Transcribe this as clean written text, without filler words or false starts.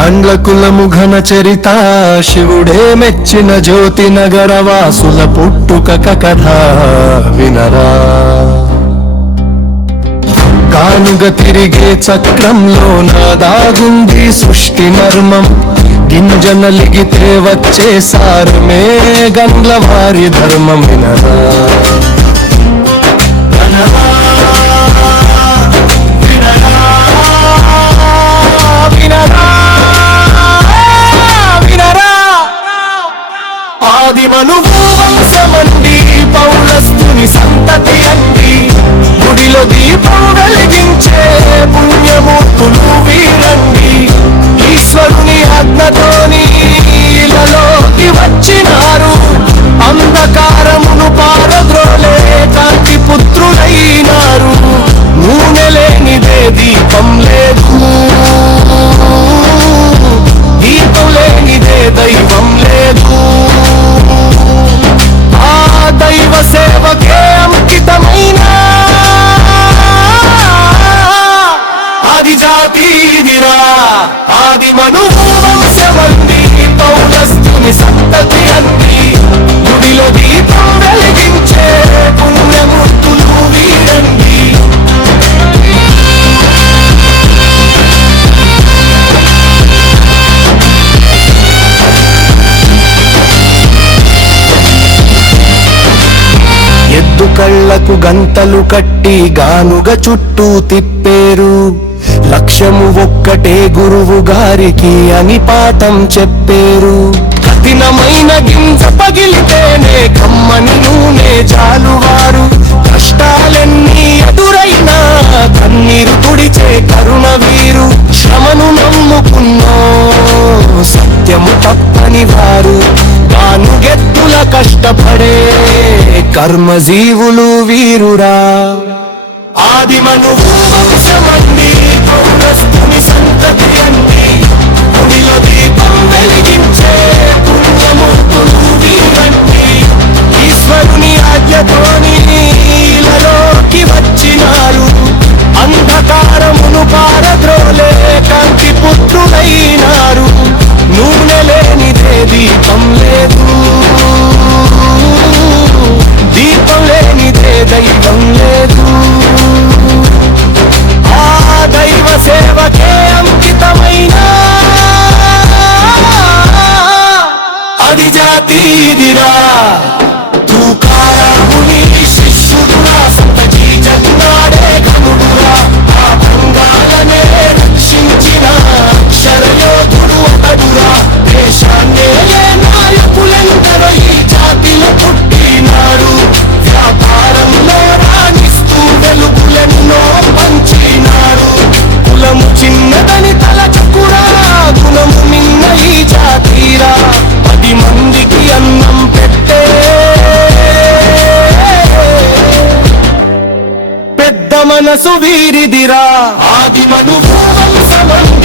గాండ్ల కులము ఘన చరిత శివుడే మెచ్చిన జ్యోతి నగరవాసుల పుట్టుక కథ వినరా. గానుగ తిరిగే చక్రంలో నాదాగుంది సృష్టి మర్మం, గింజనలిగితే వచ్చే సారమే గండ్ల వారి ధర్మం వినరా. ఆదిమనువు వంశమండి, పౌలస్తుని సంతతి అండి, గుడిలో దీపం వెలిగించే పుణ్యమూర్తులు వీరండి. ఈశ్వరుని ఆజ్ఞతోని ఇలలోకి వచ్చినారు, అంధకారమును పారద్రోలే కాంతి పుత్రులైనారు. నూనె లేనిదే దీపం లేదు, దీపం లేనిదే దైవం లేదు. దైవ సేవకే అంకితమైన ఆది జాతిదిరా. ఆదిమనువు వంశమండి, పౌలస్తుని సంతతి అండి, గుడిలో దీపం వెలిగించే పుణ్యమూర్తులు వీరండి. ఎద్దు కళ్ళకు గంతలు కట్టి గానుగ చుట్టూ తిప్పేరు, లక్ష్యము ఒక్కటే గురువు గారికి అని పాఠం చెప్పేరు. కఠినమైన గింజ పగిలితేనే కమ్మని నూనె చాలువారు, కష్టాలెన్ని ఎదురైనా కన్నీరు తుడిచే కరుణ వీరు. శ్రమను నమ్ముకున్నో సత్యము తప్పని వారు, గానుగెద్దుల కష్టపడే కర్మజీవులు వీరురా. ఆదిమనువు వంశమండి, పౌలస్తుని సంతతి అండి, గుడిలో దీపం వెలిగించే పుణ్యమూర్తులు వీరండి. ఈశ్వరుని ఆజ్ఞతోని ఇలలోకి వచ్చినారు, అంధకారమును పారద్రోలే కాంతి పుత్రులైనారు. నూనె లేనిదే దీపం లేదు, దీపం లేనిదే దైవం లేదు. ఆ దైవ సేవకే అంకితమైన ఆది జాతిదిరా. తుకారాముని శిష్యుడురా, సంతజీ జగన్నాడే ఘనుడురా. ఆ బంగాలనే రక్షించిన శరయోధుడు అతడురా. దేశాన్నే నాయకులెందరో ఈ జాతిలో పుట్టినాడు, వ్యాపారంలో రాణిస్తూ వెలుగులెన్నో పంచినాడు. కులము చిన్నదని తలచుకురా, గుణము మిన్న ఈ జాతిరా. 10 మందికి అన్నం పెట్టే పెద్ద మనసు వీరిదిరా. ఆదిమనువు వంశమండి,